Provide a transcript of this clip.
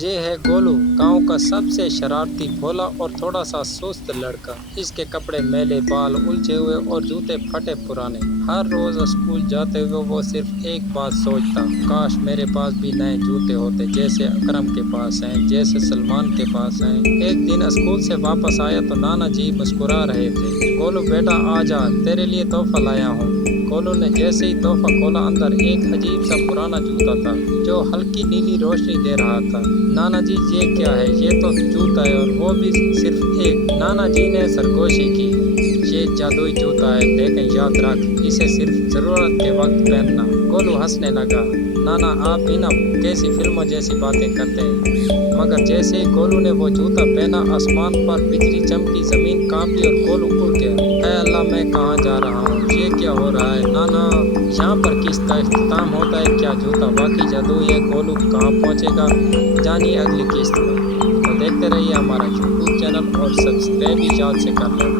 یہ ہے گولو، گاؤں کا سب سے شرارتی، بھولا اور تھوڑا سا سست لڑکا۔ اس کے کپڑے میلے، بال الجھے ہوئے اور جوتے پھٹے پرانے۔ ہر روز اسکول جاتے ہوئے وہ صرف ایک بات سوچتا، کاش میرے پاس بھی نئے جوتے ہوتے، جیسے اکرم کے پاس ہیں، جیسے سلمان کے پاس ہیں۔ ایک دن اسکول سے واپس آیا تو نانا جی مسکرا رہے تھے۔ گولو بیٹا آ جا، تیرے لیے تحفہ لایا ہوں۔ گولو نے جیسے ہی تحفہ کھولا، اندر ایک عجیب سا پرانا جوتا تھا جو ہلکی نیلی روشنی دے رہا تھا۔ نانا جی یہ کیا ہے؟ یہ تو جوتا ہے، اور وہ بھی صرف ایک۔ نانا جی نے سرگوشی کی، یہ جادوئی جوتا ہے، لیکن یاد رکھ اسے صرف ضرورت کے وقت پہننا۔ گولو ہنسنے لگا، نانا آپ بھی نا کیسی فلموں جیسی باتیں کرتے ہیں۔ مگر جیسے ہی گولو نے وہ جوتا پہنا، آسمان پر بجلی چمکی، زمین کانپی اور گولو اڑ گیا۔ اے اللہ میں کہاں جا رہا ہوں؟ یہ کیا ہو رہا ہے؟ نانا یہاں پر کس کا اختتام ہوتا ہے؟ کیا جوتا واقعی جادوئی ہے؟ گولو کہاں پہنچے گا؟ جانیے اگلی قسط میں۔ تو دیکھتے رہیے ہمارا یوٹیوب چینل اور سبسکرائب بھی یاد سے کر لیں۔